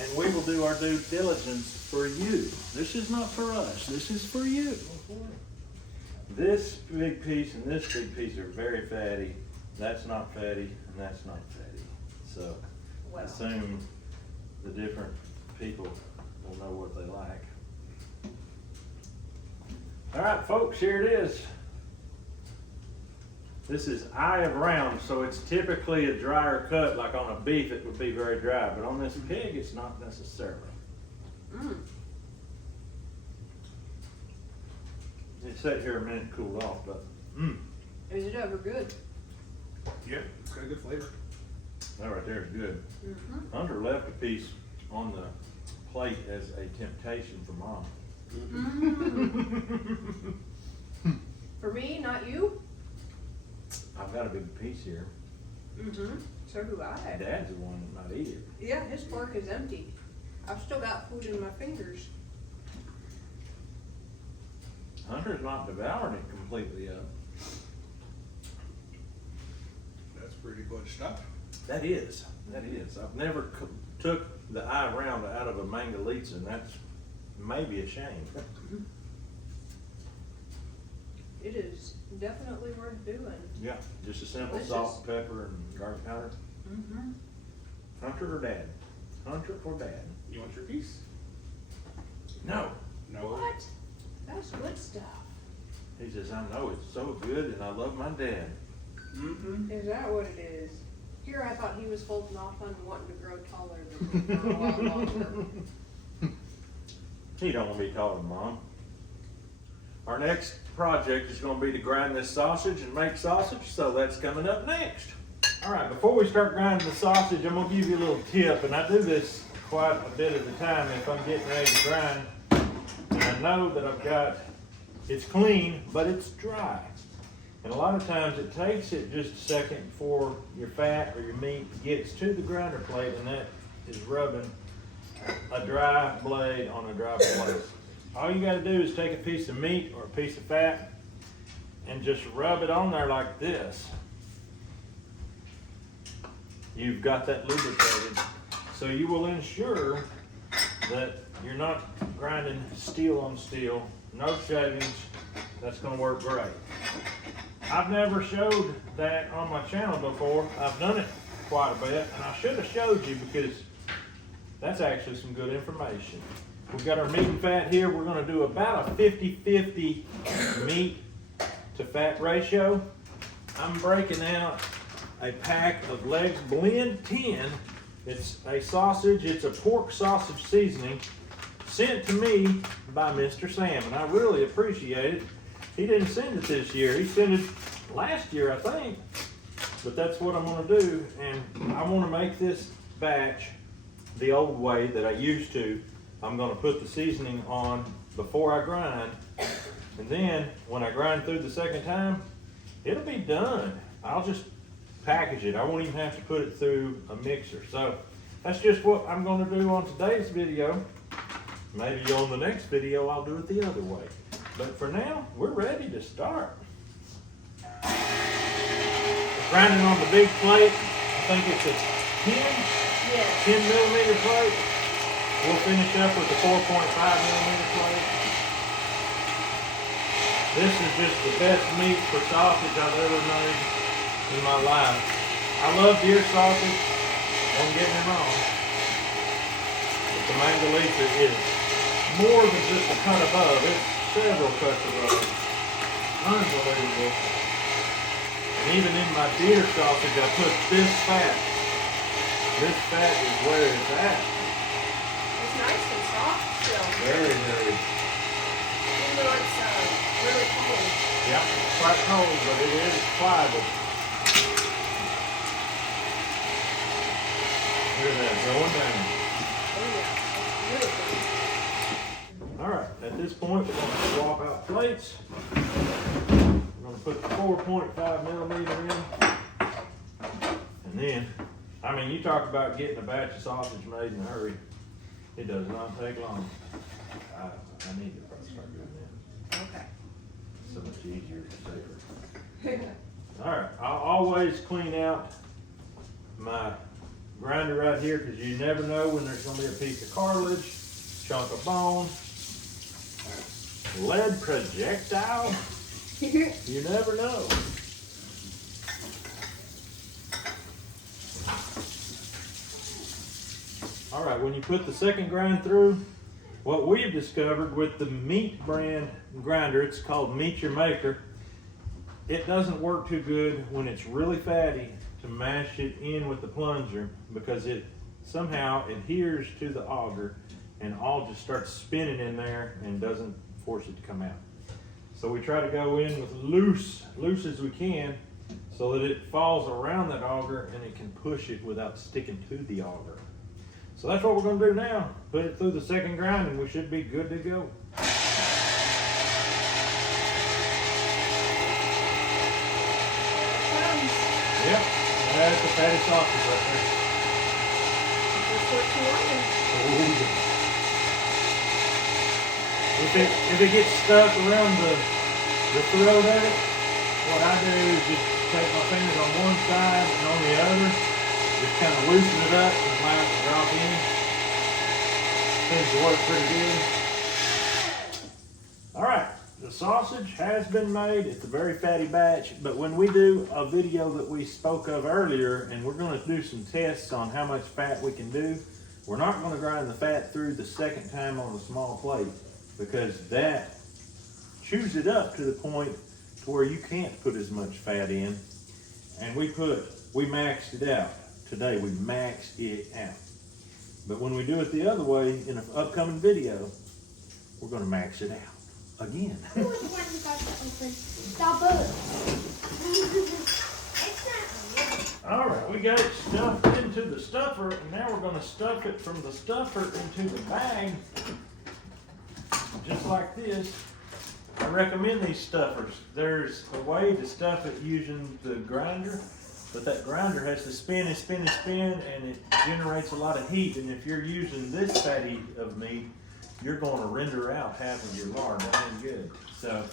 And we will do our due diligence for you. This is not for us, this is for you. This big piece and this big piece are very fatty. That's not fatty and that's not fatty. So I assume the different people will know what they like. All right, folks, here it is. This is eye of round, so it's typically a drier cut. Like on a beef, it would be very dry, but on this pig, it's not necessarily. It sat here a minute to cool off, but Is it ever good? Yeah, it's got a good flavor. that right there is good. Hunter left a piece on the plate as a temptation for Mom. For me, not you? I've got a big piece here. So do I. Dad's the one that might eat it. Yeah, his fork is empty. I've still got food in my fingers. Hunter's not devouring it completely up. That's pretty good stuff. That is. I've never took the eye round out of a Mangalitsa, and that's maybe a shame. It is definitely worth doing. Yeah, just a simple Delicious. salt, pepper, and garlic powder. Hunter or Dad? Hunter or Dad? You want your piece? No. No. What? That's good stuff. He says, I know it's so good, and I love my dad. Is that what it is? Here I thought he was holding off on wanting to grow taller than me for a while longer. He don't want to be taller than Mom. Our next project is going to be to grind this sausage and make sausage, so that's coming up next. All right, before we start grinding the sausage, I'm going to give you a little tip, and I do this quite a bit at a time if I'm getting ready to grind. And I know that it's clean, but it's dry. And a lot of times it takes it just a second before your fat or your meat gets to the grinder plate, and that is rubbing a dry blade on a dry plate. All you gotta do is take a piece of meat or a piece of fat and just rub it on there like this. You've got that lubricated. So you will ensure that you're not grinding steel on steel, no shavings. That's gonna work great. I've never showed that on my channel before. I've done it quite a bit, and I should have showed you because that's actually some good information. We've got our meat and fat here. We're gonna do about a 50-50 meat to fat ratio. I'm breaking out a pack of Legs Blend 10. It's a sausage, it's a pork sausage seasoning sent to me by Mr. Sam, and I really appreciate it. He didn't send it this year, he sent it last year, I think. But that's what I'm gonna do, and I wanna make this batch the old way that I used to. I'm gonna put the seasoning on before I grind, and then when I grind through the second time, it'll be done. I'll just package it. I won't even have to put it through a mixer. So that's just what I'm gonna do on today's video. Maybe on the next video I'll do it the other way. But for now, we're ready to start. Grinding on the big plate, I think it's a 10 millimeter plate. We'll finish up with the 4.5 millimeter plate. This is just the best meat for sausage I've ever made in my life. I love deer sausage, don't get me wrong. But the Mangalitsa is more than just a cut above, it's several cuts above. Unbelievable. And even in my deer sausage, I put this fat. This fat is where it's at. It's nice and soft still. Very, very. Even though it's really cold. Yeah, it's quite cold, but it is pliable. Look at that, going down. Oh yeah, it's really good. All right, at this point, we're going to swap out plates. We're going to put the 4.5 millimeter in. And then, I mean, you talk about getting a batch of sausage made in a hurry. It does not take long. I need to probably start doing that. Okay. So much easier to safer. All right, I'll always clean out my grinder right here because you never know when there's going to be a piece of cartilage, chunk of bone, lead projectile. You never know. All right, when you put the second grind through, what we've discovered with the meat brand grinder, it's called Meet Your Maker, it doesn't work too good when it's really fatty to mash it in with the plunger because it somehow adheres to the auger and all just starts spinning in there and doesn't force it to come out. So we try to go in with loose as we can so that it falls around that auger and it can push it without sticking to the auger. So that's what we're going to do now. Put it through the second grind and we should be good to go. Yep, that's a fatty sausage right there. That's what you wanted. Oh, yeah. If it gets stuck around the throat of it, what I do is just take my fingers on one side and on the other, just kind of loosen it up and allow it to drop in. Seems to work pretty good. All right, the sausage has been made. It's a very fatty batch, but when we do a video that we spoke of earlier, and we're going to do some tests on how much fat we can do, we're not going to grind the fat through the second time on the small plate because that chews it up to the point to where you can't put as much fat in. And we maxed it out. Today we maxed it out. But when we do it the other way in an upcoming video, we're going to max it out again. Who was the one who got to open? It's not. All right, we got it stuffed into the stuffer, and now we're going to stuff it from the stuffer into the bag, just like this. I recommend these stuffers. There's a way to stuff it using the grinder, but that grinder has to spin and spin and spin, and it generates a lot of heat. And if you're using this fatty of meat, you're going to render out half of your lard. That ain't good. So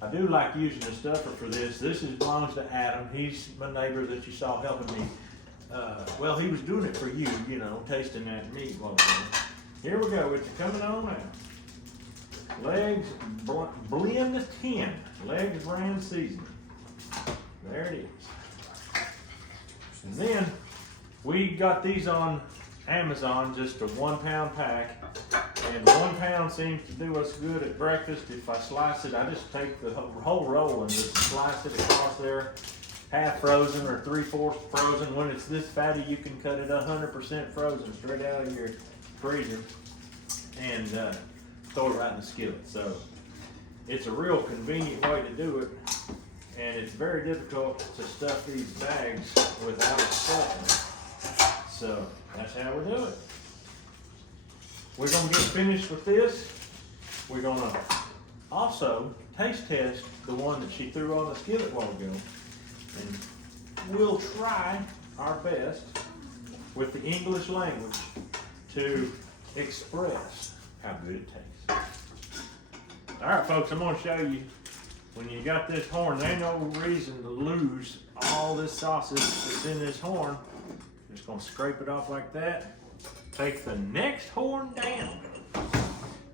I do like using a stuffer for this. This belongs to Adam. He's my neighbor that you saw helping me. Well, he was doing it for you, you know, tasting that meat while ago. Here we go. It's coming on out. Legs blend 10. Legs brand seasoning. There it is. And then we got these on Amazon, just a 1 pound pack. And 1 pound seems to do us good at breakfast. If I slice it, I just take the whole roll and just slice it across there, half frozen or 3/4 frozen. When it's this fatty, you can cut it 100% frozen straight out of your freezer and throw it right in the skillet. So it's a real convenient way to do it, and it's very difficult to stuff these bags without stuffing. So that's how we do it. We're going to get finished with this. We're going to also taste test the one that she threw on the skillet a while ago. And we'll try our best with the English language to express how good it tastes. All right, folks, I'm going to show you when you got this horn, there ain't no reason to lose all this sausage that's in this horn. Just going to scrape it off like that. Take the next horn down.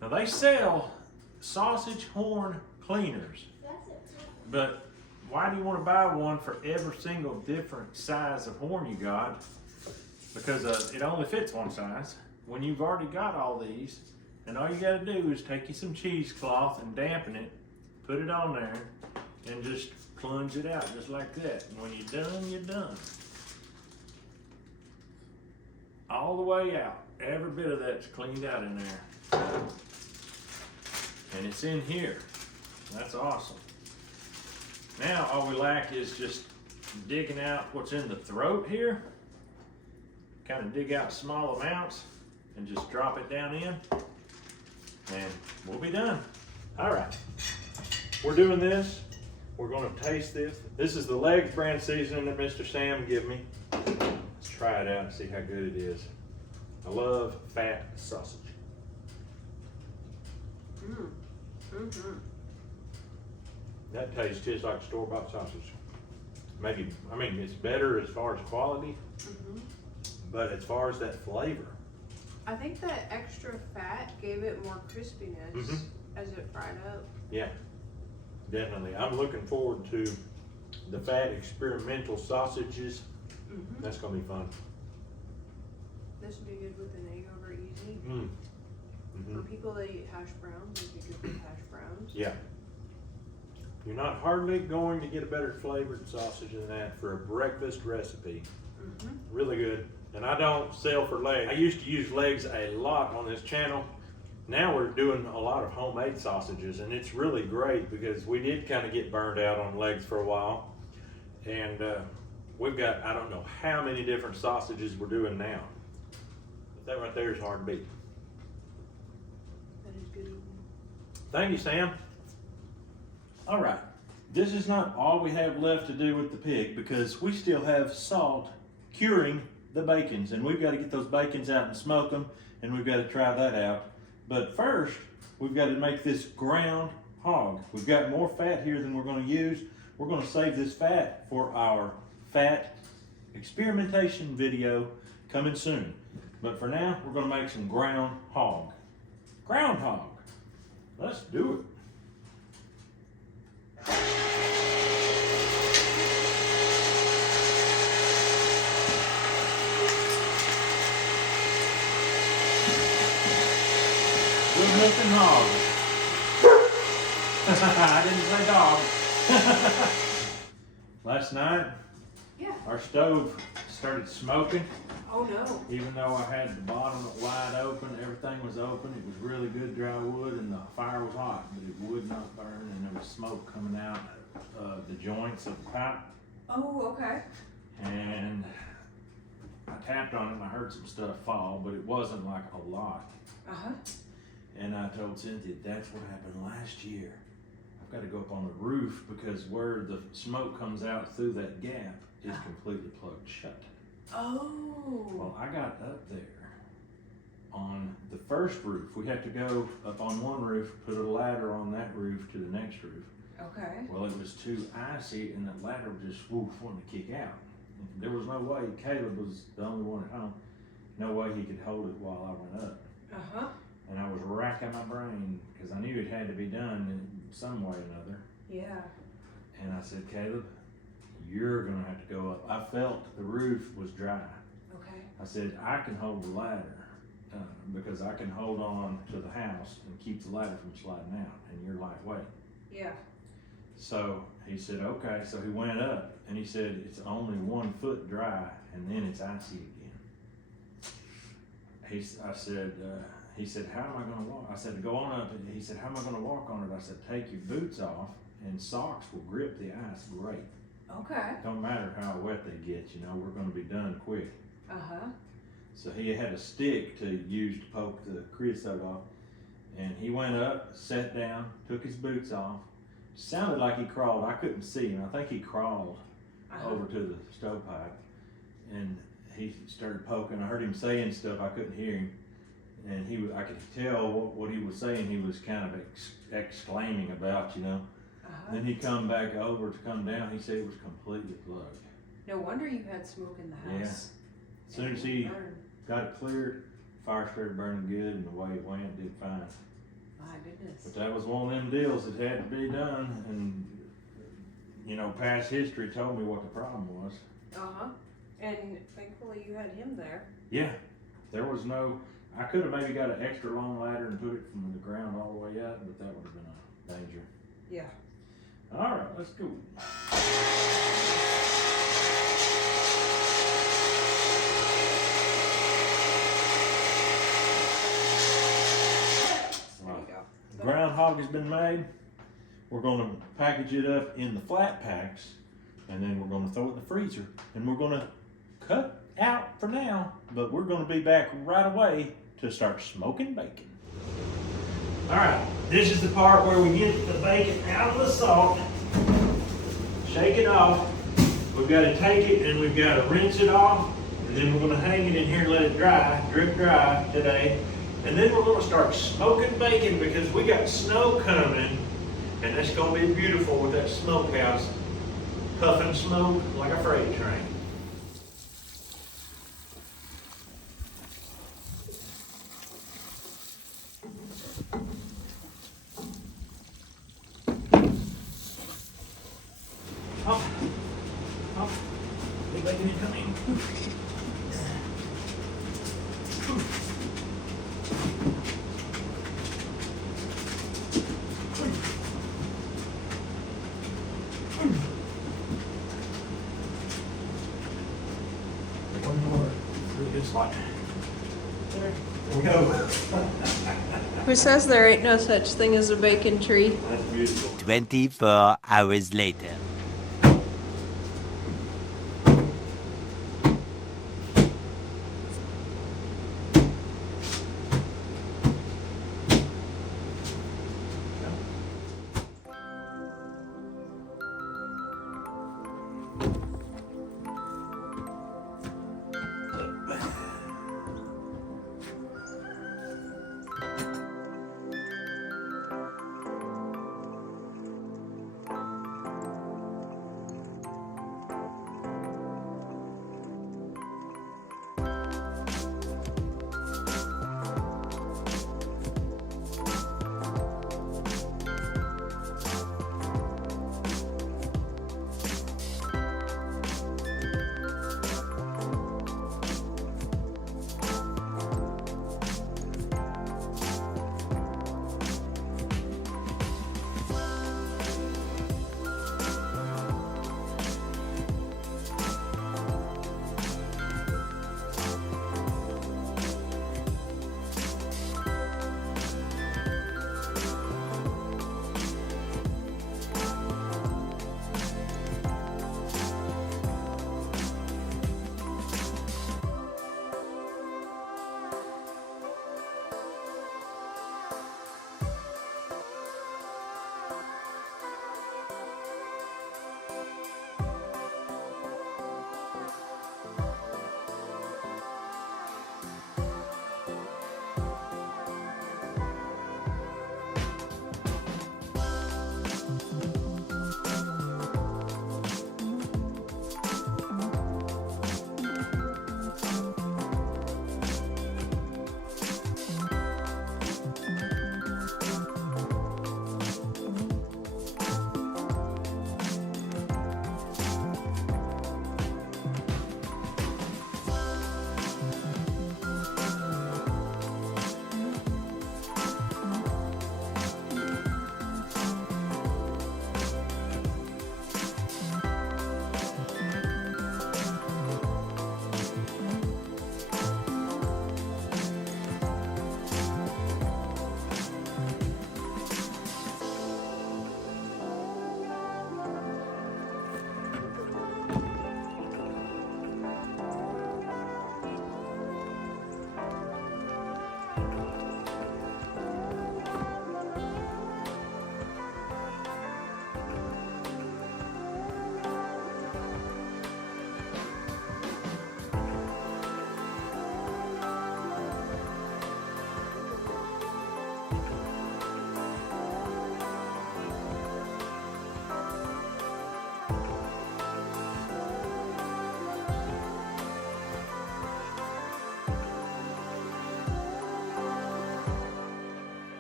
Now they sell sausage horn cleaners, but why do you want to buy one for every single different size of horn you got? Because it only fits one size. When you've already got all these, and all you got to do is take you some cheesecloth and dampen it, put it on there, and just plunge it out just like that. And when you're done, you're done. All the way out. Every bit of that's cleaned out in there. And it's in here. That's awesome. Now all we lack is just digging out what's in the throat here. Kind of dig out small amounts and just drop it down in. And we'll be done. All right. We're doing this. We're gonna taste this. This is the Legs brand seasoning that Mr. Sam gave me. Let's try it out and see how good it is. I love fat sausage. That tastes just like store-bought sausage. Maybe, I mean, it's better as far as quality, but as far as that flavor. I think that extra fat gave it more crispiness as it fried up. Yeah, definitely. I'm looking forward to the fat experimental sausages. That's gonna be fun. This would be good with an egg over easy. For people that eat hash browns, it'd be good with hash browns. Yeah. You're not hardly going to get a better flavored sausage than that for a breakfast recipe. Really good. And I don't sell for legs. I used to use legs a lot on this channel. Now we're doing a lot of homemade sausages, and it's really great because we did kind of get burned out on legs for a while. And we've got, I don't know how many different sausages we're doing now. But that right there is hard to beat. That is good eating. Thank you, Sam. All right, this is not all we have left to do with the pig because we still have salt curing the bacons, and we've got to get those bacons out and smoke them, and we've got to try that out. But first, we've got to make this ground hog. We've got more fat here than we're going to use. We're going to save this fat for our fat experimentation video coming soon. But for now, we're going to make some ground hog. Ground hog. Let's do it. Good looking hog. I didn't say dog. Last night, our stove started smoking. Oh no. Even though I had the bottom wide open, everything was open. It was really good dry wood and the fire was hot, but it would not burn, and there was smoke coming out of the joints of the pipe. Oh, okay. And I tapped on it and I heard some stuff fall, but it wasn't like a lot. And I told Cynthia, that's what happened last year. I've got to go up on the roof because where the smoke comes out through that gap is completely plugged shut. Oh. Well, I got up there on the first roof. We had to go up on one roof, put a ladder on that roof to the next roof. Okay. Well, it was too icy and the ladder just wanted to kick out. There was no way, Caleb was the only one at home, no way he could hold it while I went up. And I was racking my brain because I knew it had to be done in some way or another. Yeah. And I said, Caleb, you're gonna have to go up. I felt the roof was dry. Okay. I said, I can hold the ladder because I can hold on to the house and keep the ladder from sliding out, and you're lightweight. Yeah. So he said, okay. So he went up and he said, it's only 1 foot dry and then it's icy again. He said, how am I gonna walk? I said, go on up. And he said, how am I gonna walk on it? I said, take your boots off and socks will grip the ice great. Okay. Don't matter how wet they get, you know, we're gonna be done quick. So he had a stick to use to poke the creosote off. And he went up, sat down, took his boots off. Sounded like he crawled. I couldn't see him. I think he crawled over to the stovepipe. And he started poking. I heard him saying stuff. I couldn't hear him. And I could tell what he was saying. He was kind of exclaiming about, you know. Then he come back over to come down. He said it was completely plugged. No wonder you had smoke in the house. Yeah. As soon as he got it cleared, fire started burning good, and the way it went did fine. My goodness. But that was one of them deals that had to be done, and you know, past history told me what the problem was. Uh-huh. And thankfully you had him there. Yeah, there was no, I could have maybe got an extra long ladder and put it from the ground all the way up, but that would have been a danger. Yeah. All right, let's go. There you go. Groundhog has been made. We're going to package it up in the flat packs, and then we're going to throw it in the freezer, and we're going to cut out for now, but we're going to be back right away to start smoking bacon. All right, this is the part where we get the bacon out of the salt, shake it off. We've got to take it and we've got to rinse it off, and then we're going to hang it in here and let it dry, drip dry today. And then we're going to start smoking bacon because we got snow coming, and that's going to be beautiful with that smokehouse puffing smoke like a freight train. Up, up, big bacon incoming. One more, really good spot. There we go. Who says there ain't no such thing as a bacon tree? That's beautiful. 24 hours later.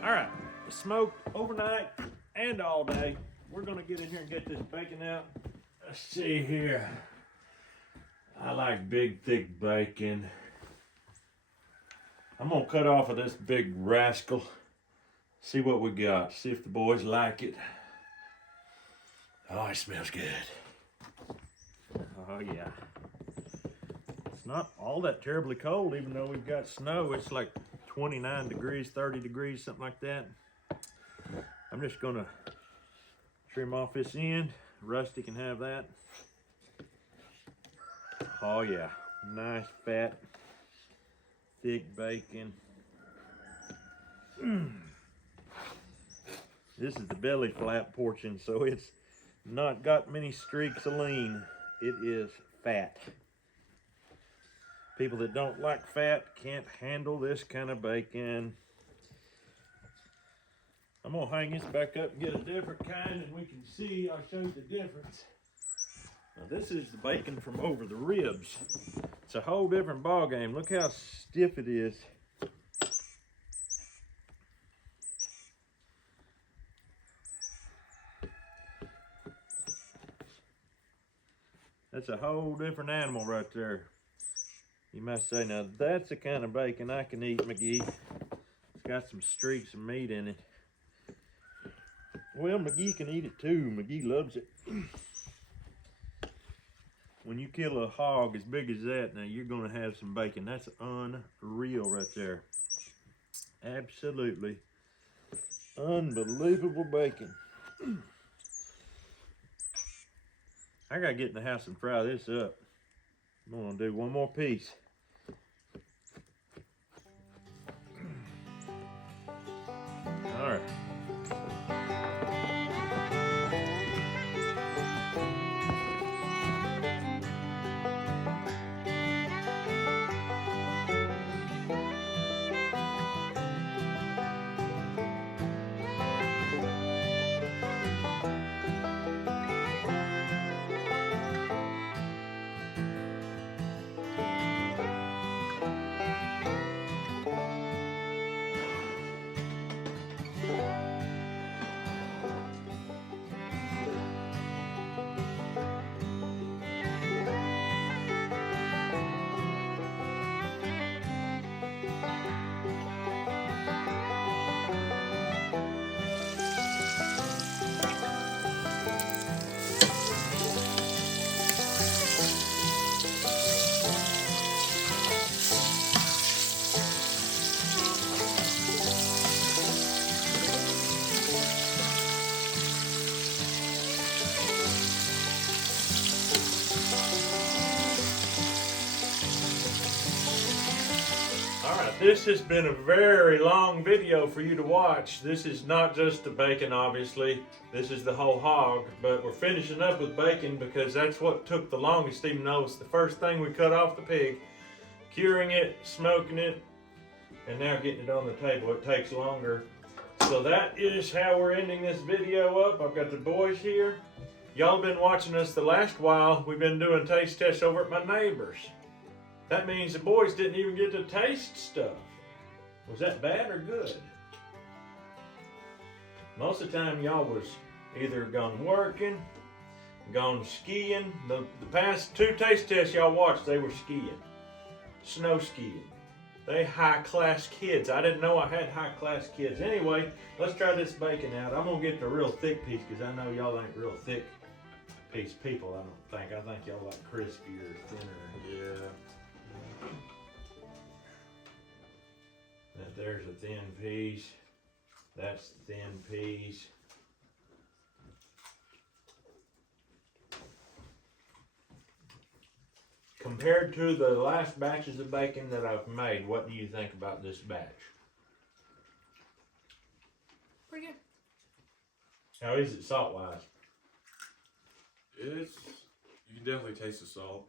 All right, smoked overnight and all day. we're gonna get in here and get this bacon out. Let's see here. I like big, thick bacon. I'm gonna cut off of this big rascal. See what we got. See if the boys like it. Oh, it smells good. Oh yeah. It's not all that terribly cold, even though we've got snow. It's like 29 degrees, 30 degrees, something like that. I'm just gonna trim off this end. Rusty can have that. Oh yeah, nice fat, thick bacon. This is the belly flap portion, so it's not got many streaks of lean. It is fat. People that don't like fat can't handle this kind of bacon. I'm gonna hang this back up and get a different kind, and we can see, I'll show you the difference. Now this is the bacon from over the ribs. It's a whole different ball game. Look how stiff it is. That's a whole different animal right there. You must say, now that's the kind of bacon I can eat, McGee. It's got some streaks of meat in it. Well, McGee can eat it too. McGee loves it. When you kill a hog as big as that, now you're gonna have some bacon. That's unreal right there. Absolutely unbelievable bacon. I gotta get in the house and fry this up. I'm gonna do one more piece. All right. This has been a very long video for you to watch. This is not just the bacon, obviously. This is the whole hog, but we're finishing up with bacon because that's what took the longest, even though it's the first thing we cut off the pig. Curing it, smoking it, and now getting it on the table. It takes longer. So that is how we're ending this video up. I've got the boys here. Y'all been watching us the last while. We've been doing taste tests over at my neighbor's. That means the boys didn't even get to taste stuff. Was that bad or good? Most of the time y'all was either gone working, gone skiing. The past 2 taste tests y'all watched, they were skiing. Snow skiing. They high-class kids. I didn't know I had high-class kids. Anyway, let's try this bacon out. I'm gonna get the real thick piece because I know y'all ain't real thick piece people, I don't think. I think y'all like crispier, thinner. Yeah. There's a thin piece. That's the thin piece. Compared to the last batches of bacon that I've made, what do you think about this batch? Pretty good. How is it salt-wise? You can definitely taste the salt.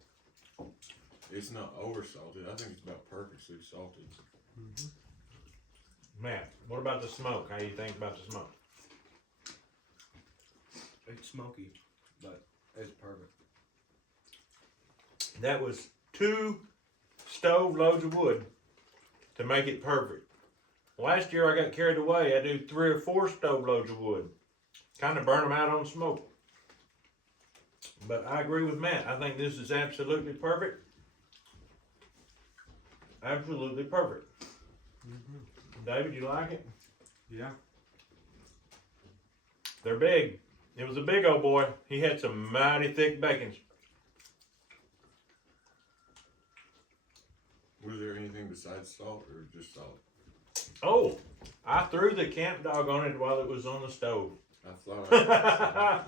It's not over salted. I think it's about perfectly salted. Mm-hmm. Matt, what about the smoke? How do you think about the smoke? It's smoky, but it's perfect. That was 2 stove loads of wood to make it perfect. Last year I got carried away. I do 3 or 4 stove loads of wood. kind of burn them out on smoke. But I agree with Matt. I think this is absolutely perfect. Absolutely perfect. David, you like it? Yeah. They're big. It was a big old boy. He had some mighty thick bacons. Was there anything besides salt or just salt? Oh, I threw the camp dog on it while it was on the stove. I thought.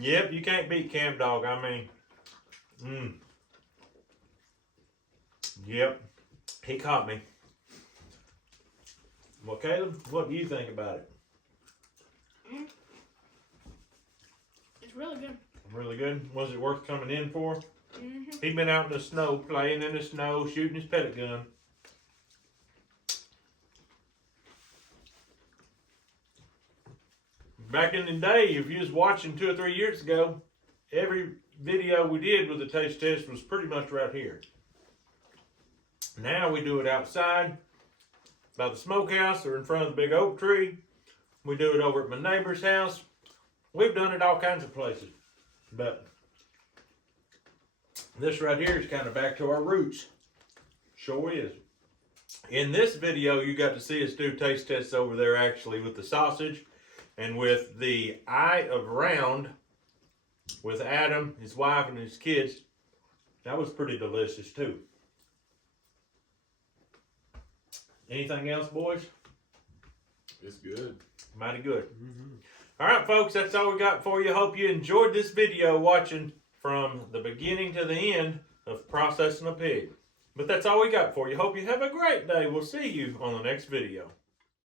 Yep, you can't beat camp dog. I mean, Yep, he caught me. Well, Caleb, what do you think about it? It's really good. Really good? Was it worth coming in for? Mm-hmm. He'd been out in the snow, playing in the snow, shooting his pellet gun. Back in the day, if you was watching 2 or 3 years ago, every video we did with the taste test was pretty much right here. Now we do it outside, by the smokehouse or in front of the big oak tree. We do it over at my neighbor's house. We've done it all kinds of places. But this right here is kind of back to our roots. Sure is. In this video, you got to see us do taste tests over there actually with the sausage and with the eye of round with Adam, his wife, and his kids. That was pretty delicious too. Anything else, boys? It's good. Mighty good. All right, folks, that's all we got for you. Hope you enjoyed this video watching from the beginning to the end of processing a pig. But that's all we got for you. Hope you have a great day. We'll see you on the next video.